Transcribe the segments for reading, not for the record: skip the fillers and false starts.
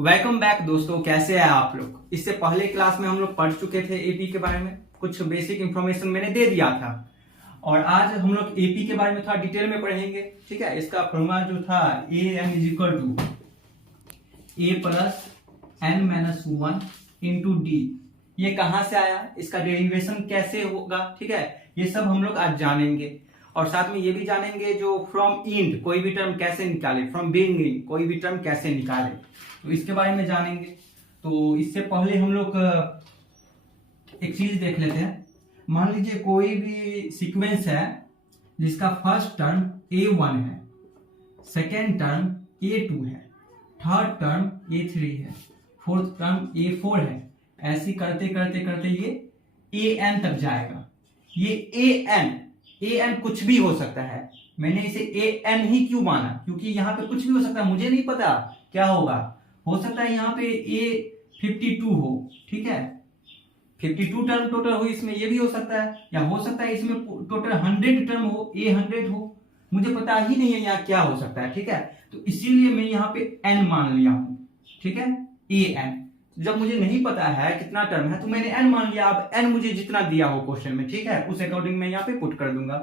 Welcome back दोस्तों, कैसे हैं आप लोग। इससे पहले क्लास में हम लोग पढ़ चुके थे एपी के बारे में, कुछ बेसिक इंफॉर्मेशन मैंने दे दिया था। और आज हम लोग एपी के बारे में थोड़ा डिटेल में पढ़ेंगे। ठीक है, इसका फॉर्मूला जो था A N is equal to A plus N minus one into D. ये कहां से आया, इसका डेरिवेशन कैसे होगा, ठीक है, ये सब हम लोग आज जानेंगे। और साथ में ये भी जानेंगे जो फ्रॉम इंड कोई भी टर्म कैसे निकाले, फ्रॉम बिगिनिंग कोई भी टर्म कैसे निकाले, तो इसके बारे में जानेंगे। तो इससे पहले हम लोग एक चीज देख लेते हैं। मान लीजिए कोई भी सीक्वेंस है जिसका फर्स्ट टर्म a1 है, सेकेंड टर्म a2 है, थर्ड टर्म a3 है, फोर्थ टर्म a4 है। ऐसे करते करते करते ये an तक जाएगा। ये an कुछ भी हो सकता है। मैंने इसे an ही क्यों माना, क्योंकि यहाँ पे कुछ भी हो सकता है, मुझे नहीं पता क्या होगा। हो सकता है यहाँ पे a52 हो, ठीक है, 52 टर्म टोटल हो, इसमें ये भी हो सकता है, या हो सकता है इसमें टोटल 100 टर्म हो, a100 हो, मुझे पता ही नहीं है यहाँ क्या हो सकता है। ठीक है, तो इसीलिए मैं यहाँ पे n मान लिया हूं, ठीक है, an। जब मुझे नहीं पता है कितना टर्म है तो मैंने n मान लिया। अब n मुझे जितना दिया हो क्वेश्चन में, ठीक है, उस अकॉर्डिंग मैं यहाँ पे पुट कर दूंगा।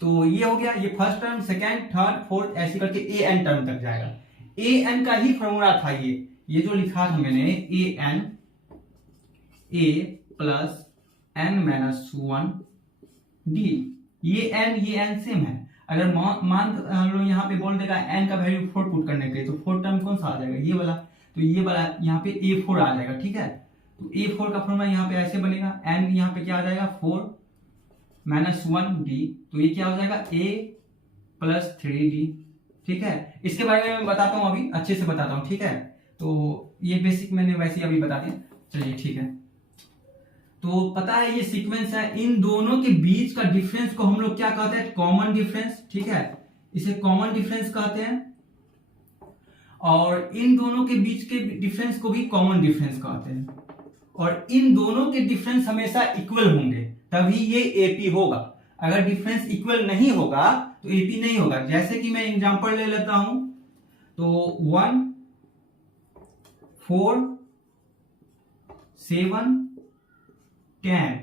तो ये हो गया, ये first term, second, third, fourth, ऐसे करके an टर्म तक जाएगा। an का ही फॉर्मूला था ये जो लिखा था मैंने, an a plus N minus one D. ये n सेम है। अगर मान हम लोग यहाँ पे बोल देगा n का वैल्यू 4 पुट करने के लिए, तो 4 टर्म कौन सा आ जाएगा, ये वाला। तो ये वाला यहाँ पे a4 आ जाएगा, ठीक है। तो a4 का फॉर्मूला यहाँ पे ऐसे बनेगा, n यहाँ पे क्या आ जाएगा 4 माइनस वन डी, तो ये क्या हो जाएगा a प्लस 3d, ठीक है। इसके बारे में मैं बताता हूँ, अभी अच्छे से बताता हूँ, ठीक है। तो ये बेसिक मैंने वैसे ही अभी बता दिया, चलिए ठीक है। तो पता है ये सीक्वेंस है, इन दोनों के बीच का डिफरेंस को हम लोग क्या कहते हैं, कॉमन डिफरेंस, ठीक है, इसे कॉमन डिफरेंस कहते हैं। और इन दोनों के बीच के डिफरेंस को भी कॉमन डिफरेंस कहते हैं। और इन दोनों के डिफरेंस हमेशा इक्वल होंगे, तभी ये एपी होगा। अगर डिफरेंस इक्वल नहीं होगा तो एपी नहीं होगा। जैसे कि मैं एग्जांपल ले लेता हूं, तो 1 4 7 10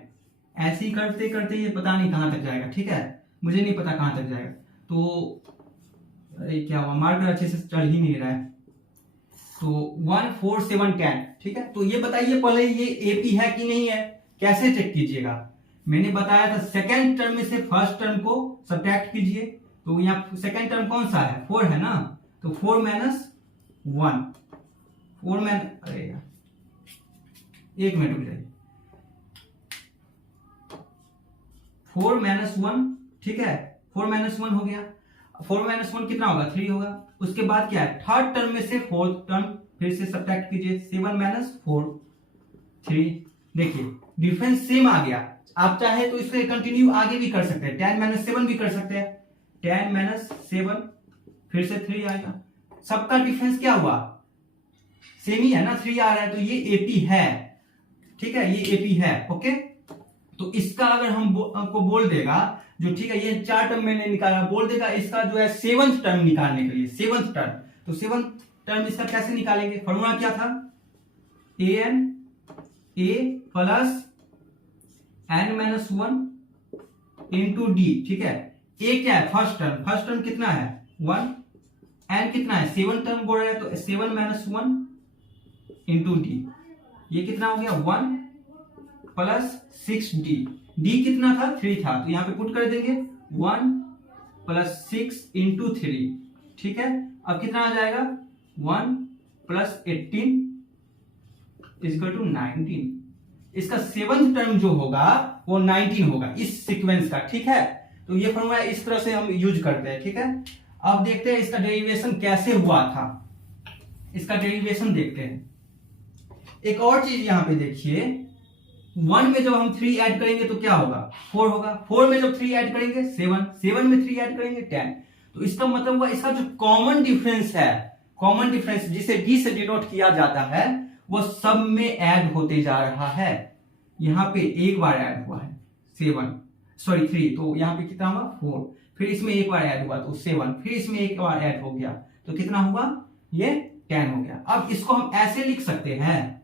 ऐसे ही करते करते ये पता नहीं कहां तक जाएगा, ठीक है, मुझे नहीं पता कहां तक जाएगा। तो अरे क्या हुआ, मार्कर अच्छे से चल ही नहीं रहा है। तो 1 4 7 10, ठीक है। तो ये बताइए पहले ये एपी है कि नहीं है, कैसे चेक कीजिएगा। मैंने बताया था सेकेंड टर्म में से फर्स्ट टर्म को सब्ट्रैक्ट कीजिए। तो यहाँ सेकेंड टर्म कौन सा है, 4 है ना, तो 4 माइनस 1, 4 माइनस, अरे यार एक मिनट रुक जाइए, 4 माइनस 1, ठीक है, 4 माइनस 1 हो गया। 4 माइनस 1 कितना होगा, 3 होगा। उसके बाद क्या है, थर्ड टर्म में से फोर्थ टर्म फिर से सब्ट्रैक्ट कीजिए, 7 माइनस 4 3। देखिए डिफरेंस सेम आ गया। आप चाहे तो इससे कंटिन्यू आगे भी कर सकते हैं, 10 माइनस 7 भी कर सकते हैं, 10 माइनस 7 फिर से 3 आएगा। सबका डिफरेंस क्या हुआ, सेम ही है ना, 3 आ रहा है, तो ये एपी है, ठीक है, ये एपी है, ओके। तो इसका अगर हमको बोल देगा जो, ठीक है, ये 4 टर्म मैंने निकाला, बोल देगा इसका जो है 7th टर्म निकालने के लिए, 7th टर्म, तो 7th टर्म इसका कैसे निकालेंगे, फॉर्मूला क्या था, an a plus n minus 1 into D, ठीक है। a क्या है, फर्स्ट टर्म कितना है 1, n कितना है 7 टर्म बोल रहा है, तो 7 माइनस 1 इंटू डी, ये कितना हो गया 1 प्लस 6d। d कितना था, 3 था, तो यहां पे पुट कर देंगे 1 प्लस 6 इंटू 3, ठीक है। अब कितना आ जाएगा 1 प्लस 18 इक्वल टू 19। इसका 7th टर्म जो होगा वो 19 होगा इस सीक्वेंस का, ठीक है। तो ये फॉर्मूला इस तरह से हम यूज करते हैं, ठीक है। अब देखते हैं इसका डेरिवेशन कैसे हुआ था, इसका डेरिवेशन देखते हैं। एक और चीज यहां पे देखिए, 1 में जब हम 3 ऐड करेंगे तो क्या होगा, 4 होगा। 4 में जब 3 ऐड करेंगे 7, 7 में 3 ऐड करेंगे 10। तो इसका मतलब हुआ इसका जो कॉमन डिफरेंस है, कॉमन डिफरेंस जिसे d से डिनोट किया जाता है, वो सब में ऐड होते जा रहा है। यहां पे एक बार ऐड हुआ है 3, तो यहां पे कितना हुआ 4, फिर इसमें एक बार ऐड हुआ तो 7, फिर इसमें एक बार ऐड हो गया तो कितना हुआ ये 10 हो गया। अब इसको हम ऐसे लिख सकते हैं,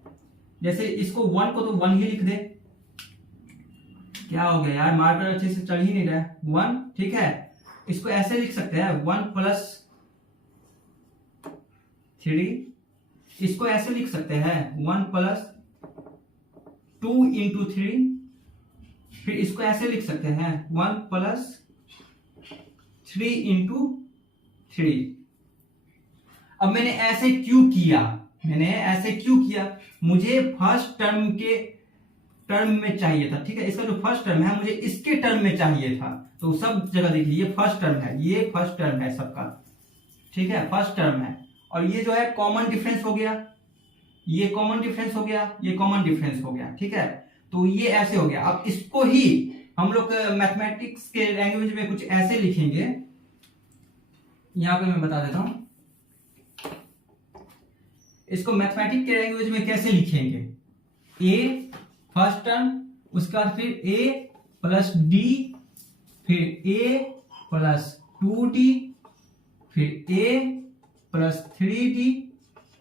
जैसे इसको 1 को तो 1 ही लिख दे। क्या हो गया यार, मार्कर अच्छे से चढ़ ही नहीं रहा है। 1, ठीक है, इसको ऐसे लिख सकते हैं 1 + 3, इसको ऐसे लिख सकते हैं 1 + 2 × 3, फिर इसको ऐसे लिख सकते हैं 1 + 3 × 3। अब मैंने ऐसे क्यों किया, मुझे फर्स्ट टर्म में चाहिए था, ठीक है, इसका जो फर्स्ट टर्म है मुझे इसके टर्म में चाहिए था। तो सब जगह देखिए ये फर्स्ट टर्म है सबका, ठीक है, फर्स्ट टर्म है। और ये जो है कॉमन डिफरेंस हो गया, ये कॉमन डिफरेंस हो गया, ठीक है। तो ये ऐसे हो गया। अब इसको ही हम लोग मैथमेटिक्स के लैंग्वेज में कुछ ऐसे लिखेंगे, यहां पे मैं बता देता हूं इसको मैथमेटिक्स के लैंग्वेज में कैसे लिखेंगे। a फर्स्ट टर्म, उसके बाद फिर a + d, फिर a + 2d, फिर a + 3d,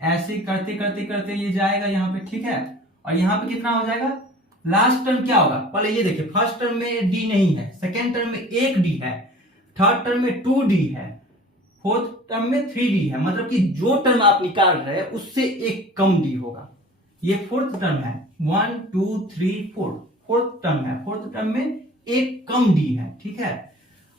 ऐसे करते करते करते ये जाएगा यहाँ पे, ठीक है। और यहाँ पे कितना हो जाएगा, लास्ट टर्म क्या होगा, पहले ये देखिए, फर्स्ट टर्म में d नहीं है, सेकेंड टर्म में 1d है, थर्ड टर्म में 2d है, फोर्थ टर्म में 3d है। मतलब कि जो टर्म आप निकाल रहे हैं उससे एक कम d होगा। ये फोर्थ टर्म है, 1 2 3 4, फोर्थ टर्म है, फोर्थ टर्म में एक कम d है, ठीक है।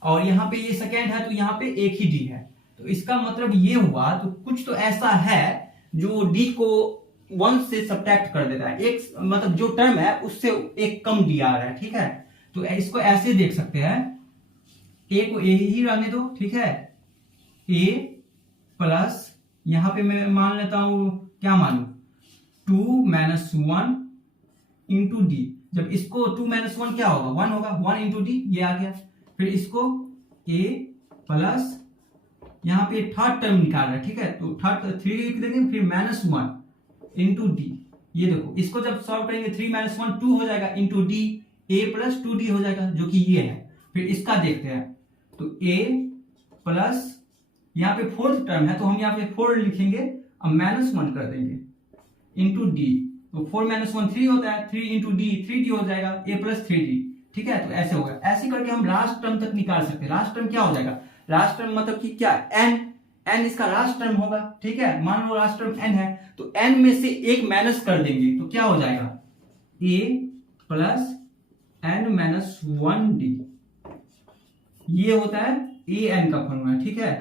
और यहाँ पे ये सेकेंड है तो यहाँ पे एक ही d है। तो इसका मतलब ये हुआ, तो कुछ तो ऐसा है जो d को 1 से सब्ट्रैक्ट कर देता है, एक मतलब जो टर्म है उससे एक कम d आ रहा है, ठीक है। तो इसको ऐसे देख सकते हैं, a को a ही रहने दो, ठीक है, a प्लस यहां पे मैं मान लेता हूं, क्या मानू, 2 - 1 × d। जब इसको 2 - 1 क्या होगा, 1 होगा, 1 × d, ये आ गया। फिर इसको a प्लस यहां पे थर्ड टर्म निकाल रहा है, ठीक है, तो थर्ड 3 लिख देंगे, फिर -1 × d। ये देखो, इसको जब सॉल्व करेंगे 3 - 1 2 हो जाएगा, × d, a + 2d हो जाएगा, जो कि ये है। फिर इसका देखते हैं, तो a प्लस यहाँ पे फोर्थ टर्म है तो हम यहाँ पे 4 लिखेंगे, अब -1 कर देंगे × d। तो 4 - 1 3 होता है, 3 × d 3d हो जाएगा, a + 3d, ठीक है। तो ऐसे होगा, ऐसे करके हम लास्ट टर्म तक निकाल सकते हैं। लास्ट टर्म क्या हो जाएगा, लास्ट टर्म मतलब कि क्या, n इसका लास्ट टर्म होगा, ठीक है। मान लो लास्ट टर्म n है, तो n में से एक माइनस कर देंगे तो क्या हो जाएगा, a + n - 1d। ये होता है an का फॉर्मूला, ठीक है।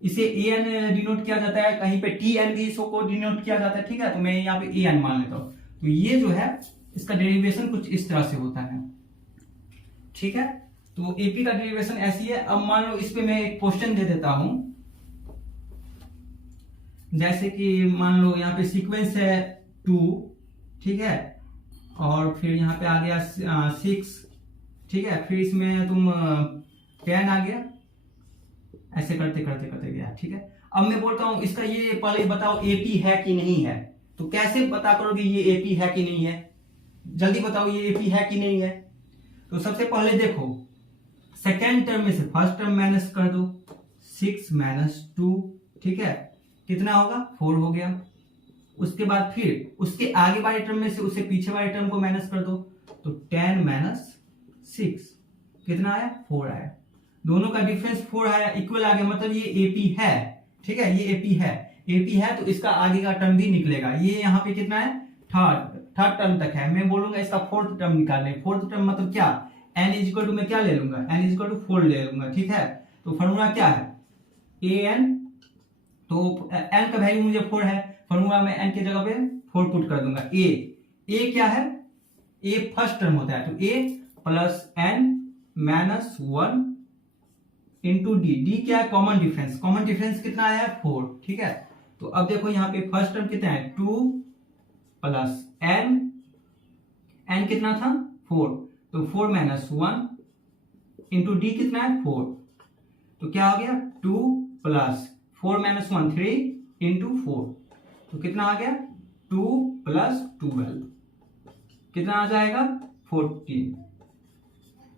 इसे an डिनोट किया जाता है, कहीं पे tn भी इसको डिनोट किया जाता है, ठीक है। तो मैं यहाँ पे an मान लेता हूं। तो ये जो है इसका डेरिवेशन कुछ इस तरह से होता है, ठीक है। तो एपी का डेरिवेशन ऐसी है। अब मान लो इस पे मैं एक क्वेश्चन दे देता हूं, जैसे कि मान लो यहाँ पे सीक्वेंस है 2, ठीक है, और फिर यहाँ पे आ गया 6, ठीक है, फिर इसमें तुम 10 आ गया, ऐसे करते करते करते गया, ठीक है। अब मैं बोलता हूं इसका ये पहले बताओ एपी है कि नहीं है। तो कैसे पता करोगे ये एपी है कि नहीं है, जल्दी बताओ ये एपी है कि नहीं है। तो सबसे पहले देखो, सेकेंड टर्म में से फर्स्ट टर्म माइनस कर दो, 6 - 2, ठीक है, कितना होगा, 4 हो गया। उसके बाद फिर उसके आगे वाले टर्म में से उससे पीछे वाले टर्म को माइनस कर दो, तो 10 - 6 कितना आया, 4 आया। दोनों का डिफरेंस 4 आया, इक्वल आ गया, मतलब ये एपी है, ठीक है, ये एपी है। तो इसका आगे का टर्म भी निकलेगा। ये यहाँ पे कितना है, थर्ड टर्म तक है। मैं बोलूंगा इसका फोर्थ टर्म निकालने, फोर्थ टर्म मतलब क्या, n = मैं क्या ले लूंगा, n = 4 ले लूंगा, ठीक है। तो फॉर्मूला क्या है, an, तो n का वैल्यू मुझे 4 है, फॉर्मूला में n की जगह पे 4 पुट कर दूंगा। a क्या है, a फर्स्ट टर्म होता है, तो a + n - 1 × d क्या है, कॉमन डिफरेंस कितना आया है, 4, ठीक है। तो अब देखो यहाँ पे फर्स्ट टर्म कितना है, 2 + n कितना था, 4, तो 4 - 1 × d कितना है, 4। तो क्या हो गया, 2 + 4 - 1 3 × 4, तो कितना आ गया, 2 + 12, कितना आ जाएगा, 14।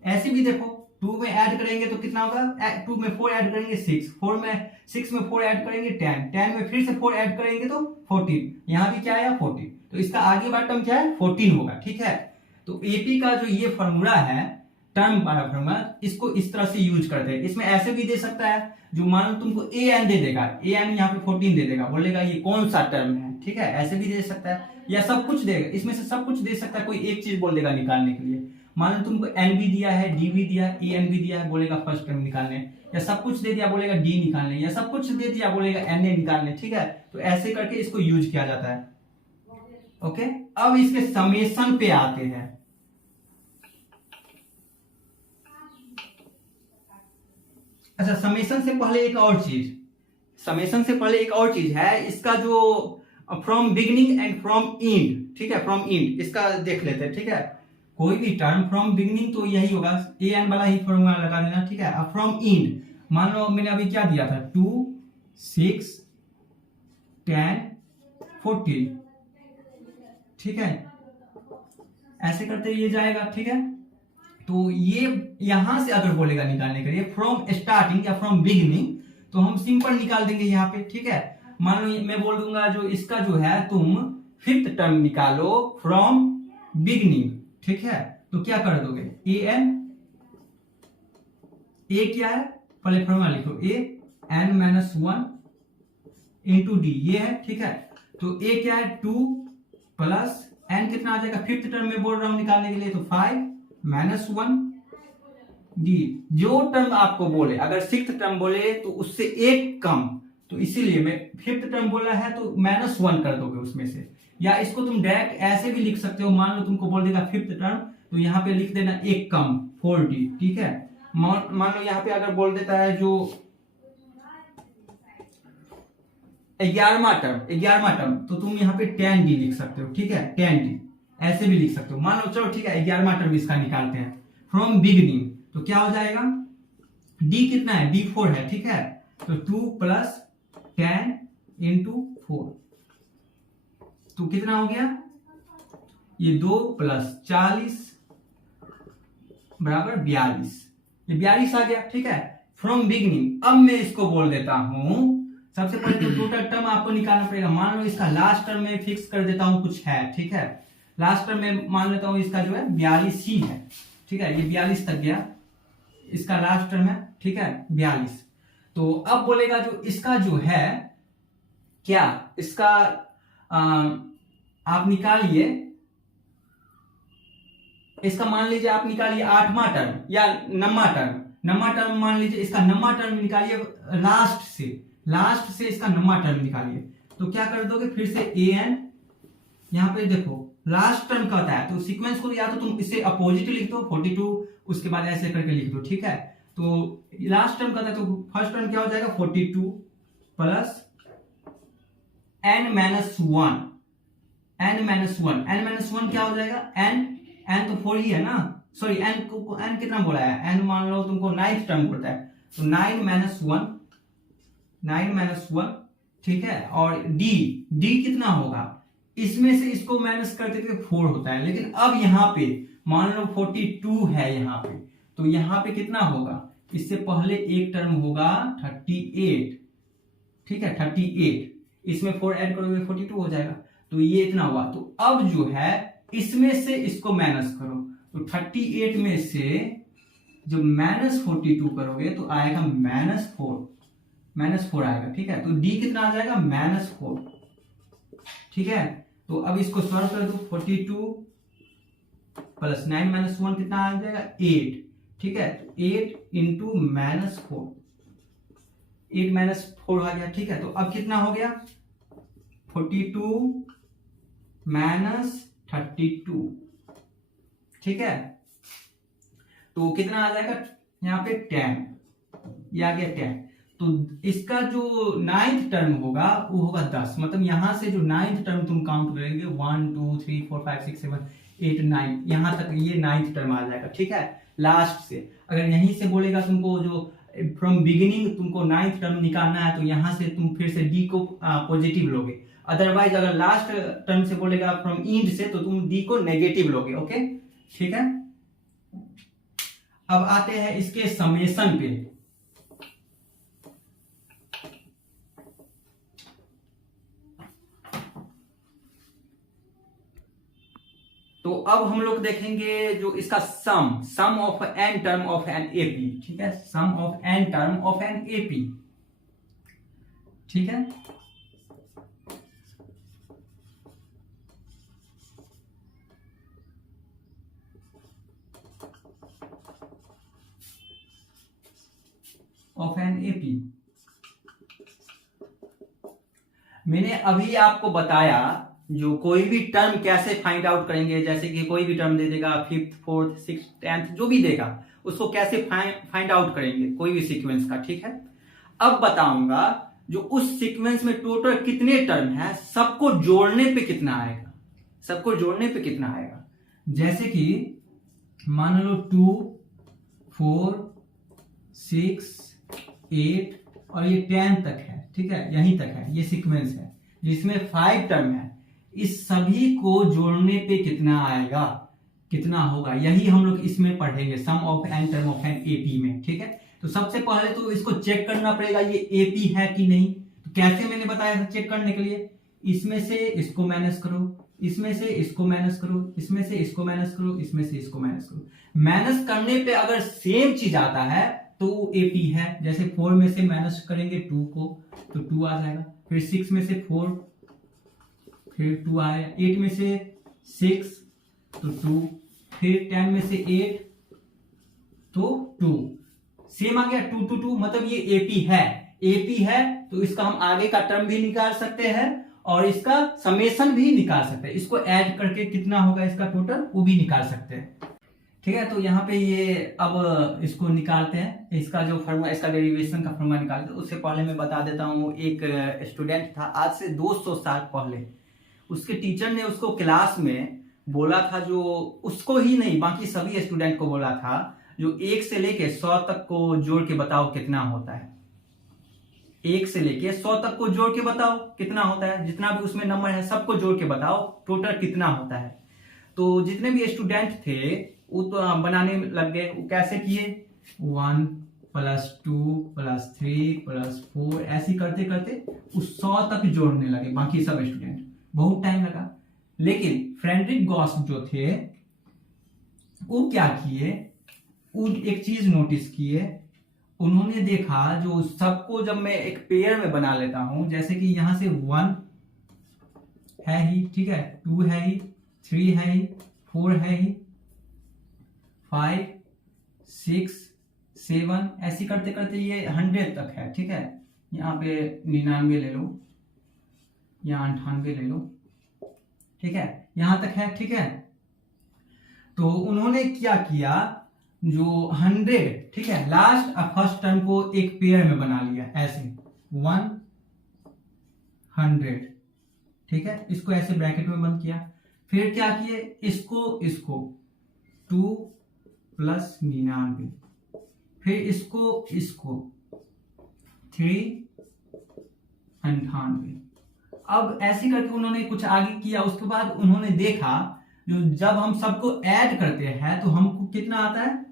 ऐसे भी देखो, 2 में ऐड करेंगे तो कितना होगा, 2 में 4 ऐड करेंगे 6, 4 में 6 में 4 ऐड करेंगे 10, 10 में फिर से 4 ऐड करेंगे तो 14, यहाँ भी क्या आया 14, तो इसका आगे वाला टर्म क्या है 14 होगा, ठीक है। तो एपी का जो ये फॉर्मूला है, टर्म वाला फॉर्मूला, इसको इस तरह से यूज करते हैं। इसमें ऐसे भी दे सकता है, जो मान लो तुमको ए एन दे देगा, ए एन यहाँ पे 14 दे देगा, बोलेगा ये कौन सा टर्म है, ठीक है, ऐसे भी दे सकता है, या सब कुछ देगा, इसमें से सब कुछ दे सकता है, कोई एक चीज बोल देगा निकालने के लिए। मान लो तुमको एन भी दिया है, डी भी दिया है, ए एन भी दिया है, बोलेगा फर्स्ट टर्म निकालने, या सब कुछ दे दिया बोलेगा डी निकालने, या सब कुछ दे दिया बोलेगा एन ए निकालने, ठीक है। तो ऐसे करके इसको यूज किया जाता है, ओके। अब इसके समेशन पे आते हैं। अच्छा, समेशन से पहले एक और चीज, समेशन से पहले एक और चीज है, इसका जो from beginning and from and, ठीक है, फ्रॉम एंड इसका देख लेते हैं, ठीक है। कोई भी टर्म फ्रॉम बिगिनिंग तो यही होगा, ए एन वाला ही फॉर्मूला लगा देना, ठीक है। अब फ्रॉम एंड, मान लो मैंने अभी क्या दिया था 2 6 10 14, ठीक है, ऐसे करते ये जाएगा, ठीक है। तो ये यहां से अगर बोलेगा निकालने के लिए फ्रॉम स्टार्टिंग या फ्रॉम बिगिनिंग, तो हम सिंपल निकाल देंगे यहाँ पे, ठीक है। मान लो मैं बोल दूंगा जो इसका जो है तुम फिफ्थ टर्म निकालो फ्रॉम बिगिनिंग, ठीक है। तो क्या कर दोगे, ए एन, ए क्या है पहले फॉर्मूला लिखो, A N minus 1 into D, ये है, ठीक है। तो ए क्या है 2 प्लस एन कितना आ जाएगा, फिफ्थ टर्म में बोल रहा हूं निकालने के लिए, तो 5 माइनस 1 डी। जो टर्म आपको बोले, अगर सिक्स्थ टर्म बोले तो उससे एक कम, तो इसीलिए मैं फिफ्थ टर्म बोला है तो माइनस 1 कर दोगे उसमें से। या इसको तुम डायरेक्ट ऐसे भी लिख सकते हो, मान लो तुमको बोल देगा फिफ्थ टर्म, तो यहाँ पे लिख देना एक कम 4d, ठीक है। मान लो यहाँ पे अगर बोल देता है जो 11वां टर्म, तो तुम यहाँ पे 10d लिख सकते हो, ठीक है, 10d ऐसे भी लिख सकते हो। मान लो चलो ठीक है 11वां टर्म इसका निकालते हैं फ्रॉम बिगिनिंग, तो क्या हो जाएगा, d कितना है, d 4 है, ठीक है। तो 2 प्लस 10 इंटू 4, तो कितना हो गया, ये 2 प्लस 40 बराबर 42, ये 42 आ गया, ठीक है, फ्रॉम बिगिनिंग। अब मैं इसको बोल देता हूं, सबसे पहले तो टोटल टर्म आपको निकालना पड़ेगा। मान लो इसका लास्ट टर्म में फिक्स कर देता हूं कुछ है, ठीक है, लास्ट टर्म में मान लेता हूं इसका जो है 42 ही है, ठीक है, ये 42 तक गया, इसका लास्ट टर्म है, ठीक है, 42। तो अब बोलेगा जो इसका जो है क्या, इसका आप निकालिए, इसका मान लीजिए आप निकालिए 8वां टर्म या 9वां टर्म मान लीजिए, इसका 9वां टर्म निकालिए लास्ट से इसका 9वां टर्म निकालिए। तो क्या कर दोगे, फिर से ए एन, यहां पे देखो लास्ट टर्म का होता है, तो सीक्वेंस को या तो तुम इसे अपोजिट लिख दो 42, उसके बाद ऐसे करके लिख दो, ठीक है। तो लास्ट टर्म का था, तो फर्स्ट टर्म क्या हो जाएगा 42 प्लस n माइनस 1, क्या हो जाएगा, n तो 4 ही है ना, सॉरी n कितना बोला है, n मान लो तुमको 9th टर्म बोलता है, तो 9 माइनस 1, ठीक है। और d कितना होगा, इसमें से इसको माइनस करते थे 4 होता है, लेकिन अब यहाँ पे मान लो 42 है यहाँ पे, तो यहाँ पे कितना होगा, इससे पहले एक टर्म होगा 38, ठीक है, 38, इसमें 4 ऐड करोगे 42 हो जाएगा, तो ये इतना हुआ। तो अब जो है इसमें से इसको माइनस करो, तो 38 में से जब माइनस 42 करोगे तो आएगा माइनस 4 आएगा, ठीक है। तो d कितना आ जाएगा, -4, ठीक है। तो अब इसको सॉल्व कर दो, 42 प्लस 9 माइनस 1 कितना आ जाएगा, 8, ठीक है। 8 इंटू -4, 8 -4 आ गया, ठीक है। तो अब कितना हो गया, 42 -32, ठीक है। तो कितना आ जाएगा यहाँ पे 10, ये आ गया 10। तो इसका जो 9th टर्म होगा वो होगा 10, मतलब यहां से जो 9th टर्म तुम काउंट करेंगे 1 2 3 4 5 6 7 8 9, यहां तक ये 9th टर्म आ जाएगा, ठीक है, लास्ट से। अगर यहीं से बोलेगा तुमको जो फ्रॉम बिगिनिंग तुमको 9th टर्म निकालना है, तो यहां से तुम फिर से d को पॉजिटिव लोगे, अदरवाइज अगर लास्ट टर्म से बोलेगा फ्रॉम एंड से, तो तुम d को नेगेटिव लोगे, ओके, ठीक है। अब आते हैं इसके समेशन पे। तो अब हम लोग देखेंगे जो इसका sum of N term of N AP, ठीक है, sum of N term of N AP, ठीक है। ऑफ एन एपी, मैंने अभी आपको बताया जो कोई भी टर्म कैसे फाइंड आउट करेंगे, जैसे कि कोई भी टर्म दे देगा, फिफ्थ, फोर्थ, सिक्स, टेंथ, जो भी देगा उसको कैसे फाइंड आउट करेंगे कोई भी सीक्वेंस का, ठीक है। अब बताऊंगा जो उस सीक्वेंस में टोटल कितने टर्म है, सबको जोड़ने पे कितना आएगा, सबको जोड़ने पे कितना आएगा। जैसे कि मान लो 2, 4, 6, 8 और ये 10 तक है, ठीक है, यहीं तक है, ये सीक्वेंस है जिसमें 5 टर्म है। इस सभी को जोड़ने पे कितना आएगा, कितना होगा, यही हम लोग इसमें पढ़ेंगे sum of N term of N AP में, ठीक है। तो सबसे पहले तो इसको चेक करना पड़ेगा ये एपी है कि नहीं। तो कैसे मैंने बताया था चेक करने के लिए, इसमें से इसको माइनस करो, इसमें से इसको माइनस करो, इसमें से इसको माइनस करो, इसमें से इसको माइनस करो। माइनस करने पे अगर सेम चीज आता है तो एपी है। जैसे 4 में से माइनस करेंगे 2 को तो 2 आ जाएगा, फिर 6 में से 4 फिर 2 आया, 8 में से 6 तो 2, फिर 10 में से 8 तो 2, सेम आ गया 2 2 2, मतलब ये एपी है। एपी है तो इसका हम आगे का टर्म भी निकाल सकते हैं और इसका समेशन भी निकाल सकते हैं, इसको ऐड करके कितना होगा इसका टोटल वो भी निकाल सकते हैं, ठीक है। तो यहाँ पे ये अब इसको निकालते हैं, इसका जो फॉर्मूला, इसका डेरिवेशन का फॉर्मूला निकालते हैं। उससे पहले मैं बता देता हूँ, एक स्टूडेंट था आज से 200 साल पहले, उसके टीचर ने उसको क्लास में बोला था, जो उसको ही नहीं बाकी सभी स्टूडेंट को बोला था, जो 1 से लेके 100 तक को जोड़ के बताओ कितना होता है। 1 से लेके 100 तक को जोड़ के बताओ कितना होता है, जितना भी उसमें नंबर है सबको जोड़ के बताओ टोटल कितना होता है। तो जितने भी स्टूडेंट थे वो तो बनाने लग गए। वो कैसे किए, 1 + 2 + 3 + 4 ऐसे करते करते उस 100 तक जोड़ने लगे बाकी सब स्टूडेंट। बहुत टाइम लगा, लेकिन फ्रेडरिक गॉस जो थे वो क्या किए, वो एक चीज नोटिस किए। उन्होंने देखा जो सबको जब मैं एक पेयर में बना लेता हूं, जैसे कि यहां से 1 है ही, ठीक है, 2 है ही, 3 है ही, 4 है ही, 5, 6, 7 ऐसे करते करते ये 100 तक है, ठीक है। यहाँ पे 99 ले लो, यहाँ 98 ले लो, ठीक है, यहां तक है, ठीक है। तो उन्होंने क्या किया, जो 100, ठीक है, लास्ट और फर्स्ट टर्म को एक पेयर में बना लिया ऐसे 100, ठीक है, इसको ऐसे ब्रैकेट में बंद किया। फिर क्या किए, इसको 2 + 99, फिर इसको 3 98। अब ऐसे करके उन्होंने कुछ आगे किया। उसके बाद उन्होंने देखा जो जब हम सबको ऐड करते हैं तो हमको कितना आता है,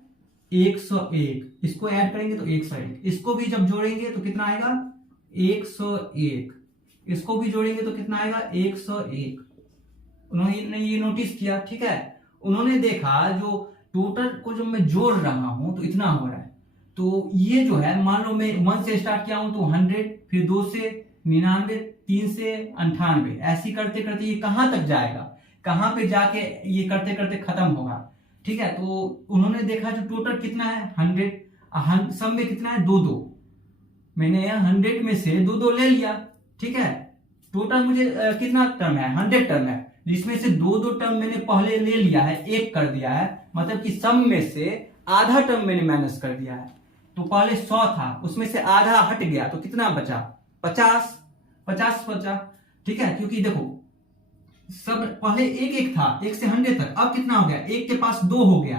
101। इसको ऐड करेंगे तो 101, इसको भी जब जोड़ेंगे तो कितना आएगा, 101, इसको भी जोड़ेंगे तो कितना आएगा, 101। उन्होंने ये नोटिस किया, ठीक है। उन्होंने देखा जो टोटल को जब मैं जोड़ रहा हूं तो इतना हो रहा है। तो ये जो है, मान लो मैं 1 से स्टार्ट किया हूं तो 100, फिर 2 से 99, 3 से 98, ऐसी करते करते ये कहां तक जाएगा, कहां पे जाके ये करते करते खत्म होगा, ठीक है। तो उन्होंने देखा जो टोटल कितना है 100, सब में कितना है 2 2, मैंने 100 में से 2 2 ले लिया, ठीक है। टोटल मुझे कितना टर्म है, 100 टर्म है, जिसमें से 2 2 टर्म मैंने पहले ले लिया है, 1 कर दिया है, मतलब कि सब में से आधा टर्म मैंने माइनस कर दिया है। तो पहले 100 था, उसमें से आधा हट गया तो कितना बचा, 50 बचा, ठीक है। क्योंकि देखो सब पहले 1 1 था, 1 से 100 तक, अब कितना हो गया, 1 के पास 2 हो गया,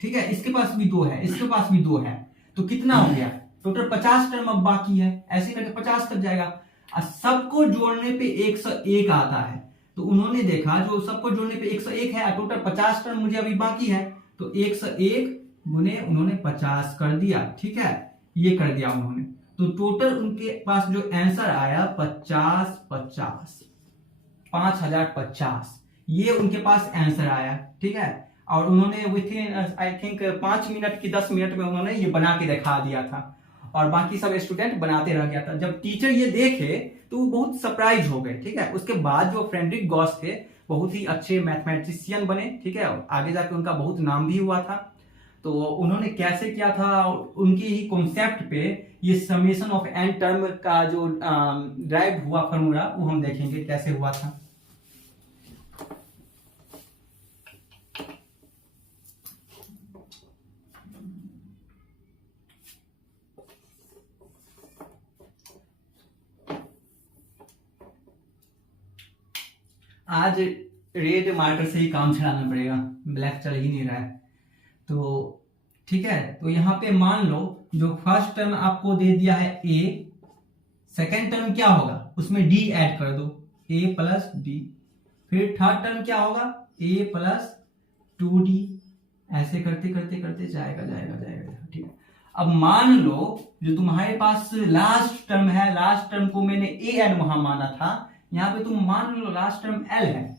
ठीक है, इसके पास भी 2 है, इसके पास भी 2 है, तो कितना हो गया टोटल 50 टर्म अब बाकी है। ऐसे करके 50 तक जाएगा और सबको जोड़ने पे 101 आता है। तो उन्होंने देखा जो सबको जोड़ने पे 101 है और टोटल 50 टर्म मुझे अभी बाकी है, तो 101 गुने उन्होंने 50 कर दिया, ठीक है, ये कर दिया उन्होंने। तो टोटल उनके पास जो आंसर आया 50 50 5050, ये उनके पास आंसर आया, ठीक है। और उन्होंने with in I think 5 minute की 10 मिनट में उन्होंने ये बना के दिखा दिया था, और बाकी सब स्टूडेंट बनाते रह गया था। जब टीचर ये देखे तो वो बहुत सरप्राइज हो गए, ठीक है। उसके बाद जो फ्रेडरिक गॉस थे बहुत ही अच्छे मैथमेटिशियन बने, ठीक है, आगे जाके उनका बहुत नाम भी हुआ था। तो उन्होंने कैसे किया था, उनकी ही कॉन्सेप्ट पे ये समेशन ऑफ एन टर्म का जो ड्राइव हुआ फॉर्मूला, वो हम देखेंगे कैसे हुआ था। आज रेड मार्कर से ही काम चलाना पड़ेगा, ब्लैक चल ही नहीं रहा है। तो ठीक है, तो यहाँ पे मान लो जो फर्स्ट टर्म आपको दे दिया है a, सेकेंड टर्म क्या होगा उसमें d ऐड कर दो, a प्लस d। फिर थर्ड टर्म क्या होगा a प्लस 2d। ऐसे करते करते करते जाएगा जाएगा जाएगा, ठीक है। अब मान लो जो तुम्हारे पास लास्ट टर्म है, लास्ट टर्म को मैंने a एन वहां माना था, यहाँ पे तुम मान लो लास्ट टर्म l है,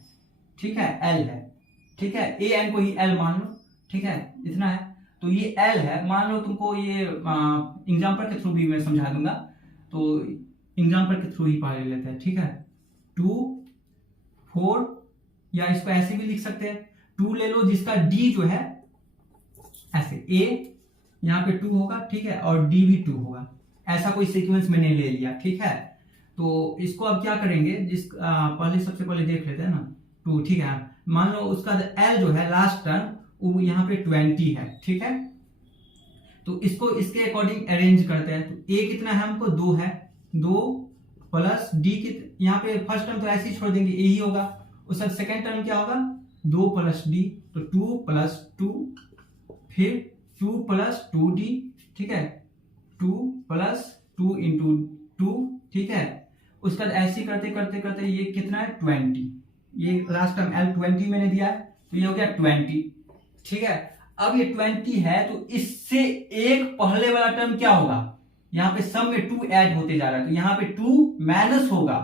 ठीक है, l है, ठीक है, a n को ही l मान लो, ठीक है, इतना है। तो ये l है, मान लो तुमको ये एग्जाम्पल के थ्रू भी मैं समझा दूंगा, तो एग्जाम्पल के थ्रू ही पढ़ लेते हैं, ठीक है। 2 4, या इसको ऐसे भी लिख सकते हैं, 2 ले लो जिसका d जो है ऐसे a यहाँ पे 2 होगा, ठीक है, और d भी 2 होगा, ऐसा कोई सीक्वेंस मैंने ले लिया, ठीक है। तो इसको अब क्या करेंगे, पहले सबसे पहले देख लेते हैं ना, 2, ठीक है। मान लो उसका l जो है लास्ट टर्म वो यहाँ पे 20 है, ठीक है। तो इसको इसके अकॉर्डिंग अरेंज करते हैं। तो a कितना है हमको 2 है, 2 प्लस d यहाँ पे फर्स्ट टर्म तो ऐसे ही छोड़ देंगे, a ही होगा। उसका सेकेंड टर्म क्या होगा 2 प्लस d, तो 2 प्लस 2, फिर 2 प्लस 2d, ठीक है, 2 प्लस 2 इंटू 2, ठीक है। उसका ऐसे करते करते करते ये कितना है 20, ये लास्ट टर्म l 20 मैंने दिया है, तो ये हो गया 20, ठीक है। अब ये 20 है, तो इससे एक पहले वाला टर्म क्या होगा, यहाँ पे सम में 2 ऐड होते जा रहा है, तो यहाँ पे 2 माइनस होगा,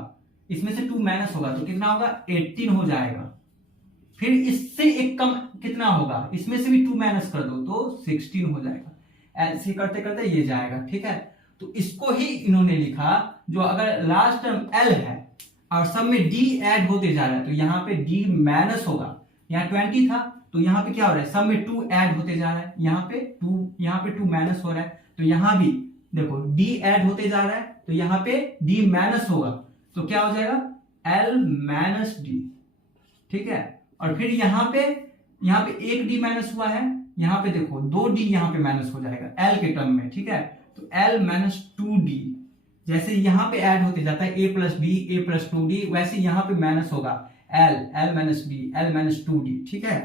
इसमें से 2 माइनस होगा, तो कितना होगा 18 हो जाएगा। फिर इससे एक कम कितना होगा, इसमें से भी 2 माइनस कर दो तो 16 हो जाएगा। ऐसे करते करते ये जाएगा, ठीक है। तो इसको ही इन्होंने लिखा, जो अगर लास्ट टर्म l है और सब में d ऐड होते जा रहा है, तो यहाँ पे d माइनस होगा, यहाँ 20 था तो यहाँ पे क्या हो रहा है, सब में 2 ऐड होते जा रहा है, यहाँ पे 2 माइनस हो रहा है, तो यहाँ भी देखो d ऐड होते जा रहा है, तो यहाँ पे d माइनस होगा, तो क्या हो जाएगा l माइनस d, ठीक है। और फिर यहाँ पे एक d माइनस हुआ है, यहाँ पे देखो 2d यहाँ पे माइनस हो जाएगा l के टर्म में, ठीक है। तो l माइनस 2d, जैसे यहाँ पे ऐड होते जाता है a plus b, a plus 2d, वैसे यहाँ पे माइनस होगा l minus b, l minus 2d, ठीक है,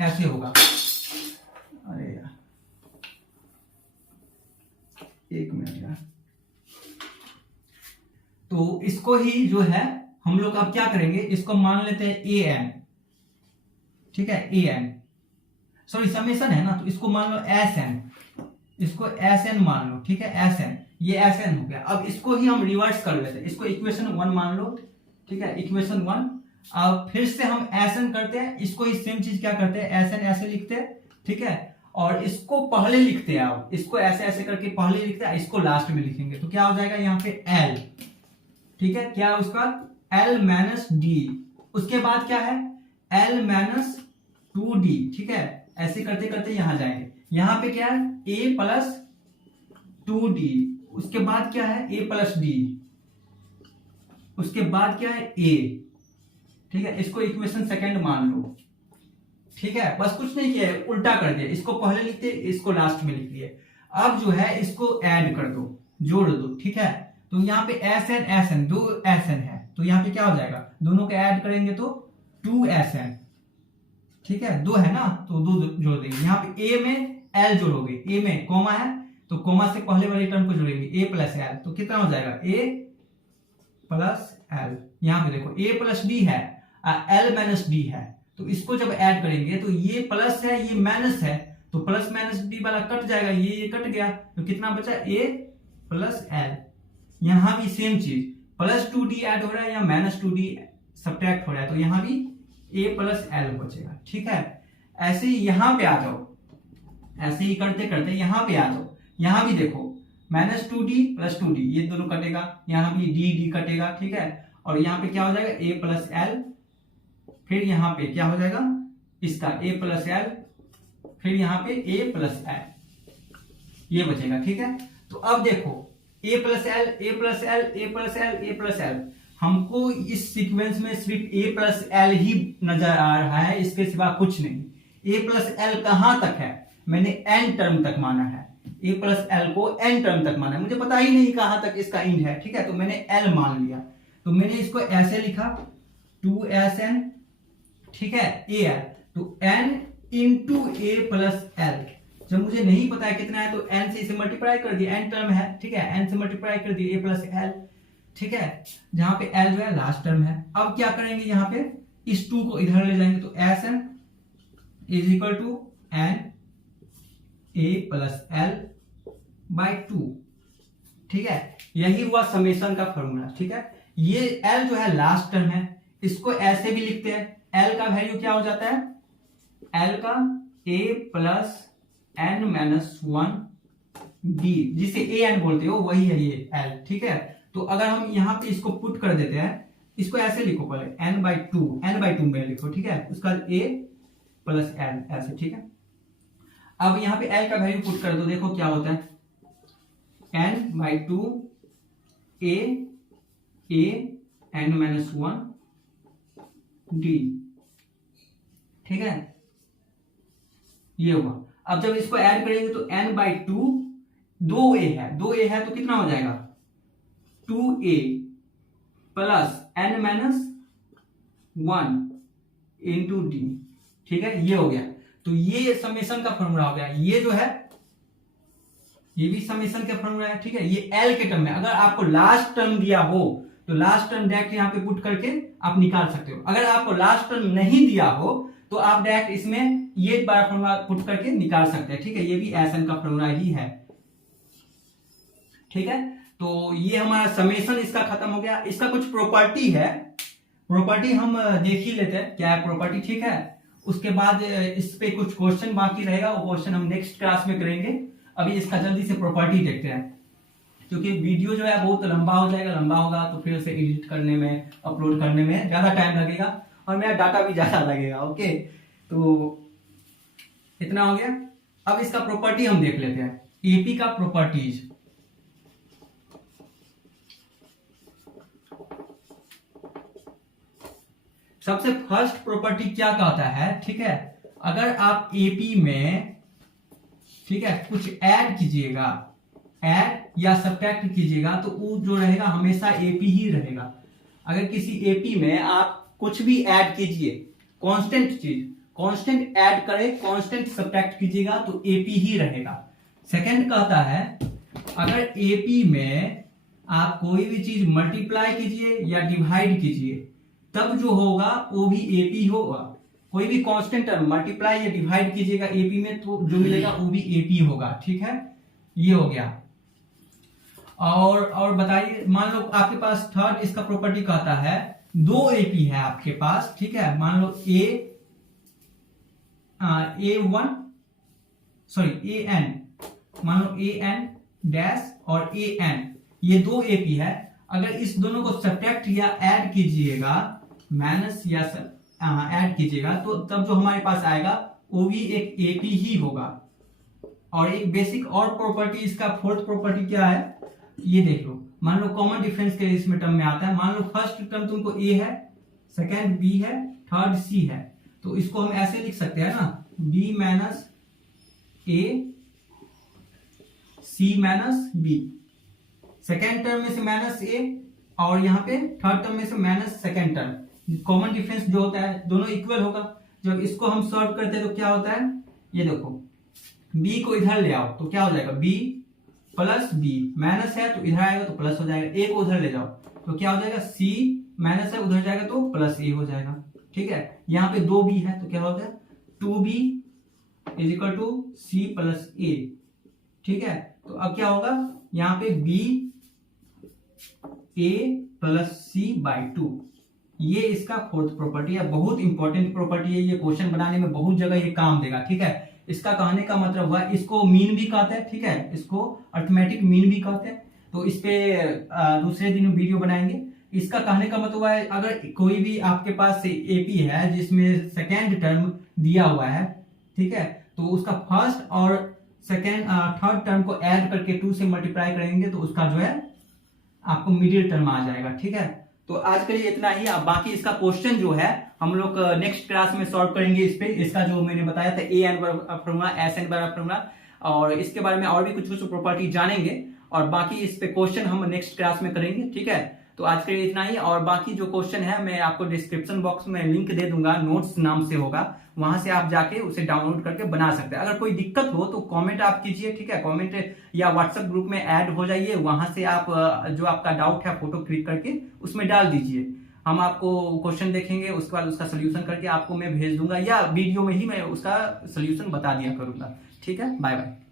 ऐसे होगा। अरे यार एक मिनट यार। तो इसको ही जो है हम लोग अब क्या करेंगे, इसको मान लेते हैं an, ठीक है, an सॉरी समेशन है ना, तो इसको मान लो sn, इसको sn मान लो, ठीक है, sn, ये sn हो गया। अब इसको ही हम रिवर्स कर लेते हैं, इसको इक्वेशन 1 मान लो, ठीक है, इक्वेशन 1। अब फिर से हम sn करते हैं, इसको ही सेम चीज क्या करते हैं, sn ऐसे लिखते हैं, ठीक है, और इसको पहले लिखते हैं, अब इसको ऐसे ऐसे करके पहले लिखते हैं, इसको लास्ट में लिखेंगे, तो क्या हो जाएगा यहाँ पे l, ठीक है, क्या उसका l माइनस d, उसके बाद क्या है l माइनस 2d, ठीक है, ऐसे करते करते यहां जाएंगे, यहां पे क्या है a प्लस 2d, उसके बाद क्या है a प्लस d, उसके बाद क्या है a, ठीक है, इसको इक्वेशन सेकंड मान लो, ठीक है। बस कुछ नहीं किया, उल्टा कर दिया, इसको पहले लिखते, इसको लास्ट में लिख दिए। अब जो है इसको ऐड कर दो, जोड़ दो, ठीक है। तो यहाँ पे sn दो sn है, तो यहाँ पे क्या हो जाएगा, दोनों को ऐड करेंगे तो 2sn, ठीक है, 2 है ना, तो 2 जोड़ देंगे। यहाँ पे a में l जोड़ोगे, a में कॉमा है तो कॉमा से पहले वाले टर्म को जोड़ेंगे, a प्लस l, तो कितना हो जाएगा a प्लस l। यहाँ पे देखो a प्लस d है, l माइनस d है, तो इसको जब ऐड करेंगे तो ये प्लस है ये माइनस है, तो प्लस माइनस d वाला कट जाएगा, ये कट गया, तो कितना बचा a प्लस l। यहां भी सेम चीज, प्लस 2d ऐड हो रहा है या माइनस 2d सब्ट्रैक्ट हो रहा है, तो यहां भी ए प्लस एल बचेगा। ठीक है, ऐसे ही यहां पे आ जाओ, ऐसे ही करते करते यहां पे आ जाओ। यहां भी देखो -2d + 2d, ये दोनों कटेगा, यहाँ भी d कटेगा। ठीक है, और यहाँ पे क्या हो जाएगा a प्लस एल, फिर यहाँ पे क्या हो जाएगा इसका a प्लस एल, फिर यहाँ पे a प्लस एल, ये बचेगा। ठीक है, तो अब देखो a plus L, a plus L, a plus L, a plus L, हमको इस सीक्वेंस में सिर्फ a प्लस एल ही नजर आ रहा है, इसके सिवा कुछ नहीं। a प्लस एल कहां तक है, मैंने n टर्म तक माना है, a प्लस एल को n टर्म तक माना है, मुझे पता ही नहीं कहां तक इसका इंड है। ठीक है, तो मैंने l मान लिया, तो मैंने इसको ऐसे लिखा 2sn, ठीक है, al, तो n into a plus L. जब मुझे नहीं पता है कितना है तो n से इसे मल्टीप्लाई कर दिया, n टर्म है। ठीक है, n से मल्टीप्लाई कर दिया a प्लस एल। ठीक है, जहां पे l जो है लास्ट टर्म है। अब क्या करेंगे, यहाँ पे इस 2 को इधर ले जाएंगे, तो sn is equal to n a plus L by 2। ठीक है, यही हुआ समेशन का फॉर्मूला। ठीक है, ये l जो है लास्ट टर्म है, इसको ऐसे भी लिखते हैं, l का वैल्यू क्या हो जाता है, l का a plus n minus 1 d, जिसे an बोलते हो वही है ये l। ठीक है, तो अगर हम यहाँ पे इसको पुट कर देते हैं, इसको ऐसे लिखो पहले n/2 में लिखो। ठीक है, उसका a प्लस l ऐसे। ठीक है, अब यहाँ पे l का वैल्यू पुट कर दो, देखो क्या होता है, n/2 a n minus 1 d। ठीक है, ये हुआ। अब जब इसको ऐड करेंगे तो n/2, 2a है तो कितना हो जाएगा 2a plus n minus 1 into D. ठीक है, ये हो गया। तो ये समेशन का फॉर्मूला हो गया। ये जो है ये भी समेशन का फॉर्मूला है। ठीक है, ये एल के टर्म में, अगर आपको लास्ट टर्म दिया हो तो लास्ट टर्म डायरेक्ट यहाँ पे पुट करके आप निकाल सकते हो। अगर आपको लास्ट टर्म नहीं दिया हो तो आप डायरेक्ट इसमें ये बार फॉर्मूला पुट करके निकाल सकते हैं। ठीक है, ये भी एसएन का फॉर्मूला ही है। ठीक है, तो ये हमारा समेशन इसका खत्म हो गया। इसका कुछ प्रॉपर्टी है, प्रॉपर्टी हम देख ही लेते हैं क्या है प्रॉपर्टी। ठीक है, उसके बाद इस पे कुछ क्वेश्चन बाकी रहेगा, वो क्वेश्चन हम नेक्स्ट क्लास में करेंगे। अभी इसका जल्दी से प्रॉपर्टी देखते हैं, क्योंकि वीडियो जो है बहुत लंबा हो जाएगा, लंबा होगा तो फिर उसे एडिट करने में, अपलोड करने में ज्यादा टाइम लगेगा और मेरा डाटा भी ज्यादा लगेगा। ओके, तो इतना हो गया। अब इसका प्रॉपर्टी हम देख लेते हैं, एपी का प्रॉपर्टीज। सबसे फर्स्ट प्रॉपर्टी क्या कहता है, ठीक है, अगर आप एपी में, ठीक है, कुछ ऐड कीजिएगा, ऐड या सब्ट्रैक्ट कीजिएगा तो वो जो रहेगा हमेशा एपी ही रहेगा। अगर किसी एपी में आप कुछ भी ऐड कीजिए, कांस्टेंट चीज, कांस्टेंट ऐड करें, कांस्टेंट सब्ट्रैक्ट कीजिएगा तो एपी ही रहेगा। सेकंड कहता है अगर एपी में आप कोई भी चीज मल्टीप्लाई कीजिए या डिवाइड कीजिए तब जो होगा वो भी एपी होगा। कोई भी कांस्टेंट टर्म मल्टीप्लाई या डिवाइड कीजिएगा एपी में तो जो मिलेगा वो भी एपी होगा। ठीक है, ये हो गया। और बताइए, मान लो आपके पास थर्ड इसका प्रॉपर्टी कहता है दो एपी है आपके पास। ठीक है, मान लो ए एन, मान लो ए एन डैश और ए एन, ये दो एपी है। अगर इस दोनों को सब्ट्रैक्ट या ऐड कीजिएगा, माइनस या ऐड कीजिएगा तो तब जो हमारे पास आएगा वो भी एक एपी ही होगा। और एक बेसिक और प्रॉपर्टी, इसका फोर्थ प्रॉपर्टी क्या है ये देख लो। मान लो कॉमन डिफरेंस के इसमें टर्म में आता है, मान लो फर्स्ट टर्म तुमको ए है, सेकेंड बी है, थर्ड सी है, तो इसको हम ऐसे लिख सकते हैं ना, बी माइनस ए सी माइनस बी। सेकेंड टर्म में से माइनस ए और यहाँ पे थर्ड टर्म में से minus second term. Common difference जो होता है दोनों इक्वल होगा। जब इसको हम सॉल्व करते हैं तो क्या होता है, ये देखो b को इधर ले आओ तो क्या हो जाएगा, b प्लस b, माइनस है तो इधर आएगा तो प्लस हो जाएगा, a को उधर ले जाओ तो क्या हो जाएगा, c माइनस है उधर जाएगा तो प्लस a हो जाएगा। ठीक है, यहाँ पे 2b है तो क्या हो जाएगा 2b is equal to c plus a। ठीक है, तो अब क्या होगा, यहाँ पे b a plus c by 2। ये इसका फोर्थ प्रॉपर्टी है, बहुत इंपॉर्टेंट प्रॉपर्टी है, ये क्वेश्चन बनाने में बहुत जगह ये काम देगा, ठीक है। इसका कहने का मतलब हुआ, इसको मीन भी कहते हैं, ठीक है, इसको अर्थमेटिक मीन भी कहते हैं। तो इस पे दूसरे दिन वीडियो बनाएंगे। इसका कहने का मतलब है, अगर कोई भी आपके पास एपी है जिसमें सेकेंड टर्म दिया हुआ है, ठीक है, तो उसका फर्स्ट और सेकेंड थर्ड टर्म को ऐड करके 2 से मल्टीप्लाई करेंगे तो उसका जो है आपको मिडिल टर्म आ जाएगा, ठीक है। तो आज के लिए इतना ही। अब बाकी इसका क्वेश्चन जो है हम लोग नेक्स्ट क्लास में सॉल्व करेंगे। इस पे इसका जो मैंने बताया था A N formula, S N formula, और इसके बारे में और भी कुछ कुछ प्रॉपर्टी जानेंगे, और बाकी इस पे क्वेश्चन हम नेक्स्ट क्लास में करेंगे, ठीक है। तो आज के लिए इतना ही, और बाकी जो क्वेश्चन है मैं आपको डिस्क्रिप्शन बॉक्स में लिंक दे दूंगा, नोट्स नाम से होगा, वहां से आप जाके उसे डाउनलोड करके बना सकते हैं। अगर कोई दिक्कत हो तो कमेंट आप कीजिए, ठीक है, कमेंट या व्हाट्सएप ग्रुप में ऐड हो जाइए, वहां से आप जो आपका डाउट है फोटो क्लिक करके उसमें डाल दीजिए। हम आपको क्वेश्चन देखेंगे, उसके बाद उसका सोल्यूशन करके आपको मैं भेज दूंगा, या वीडियो में ही मैं उसका सोल्यूशन बता दिया करूंगा, ठीक है। Bye bye.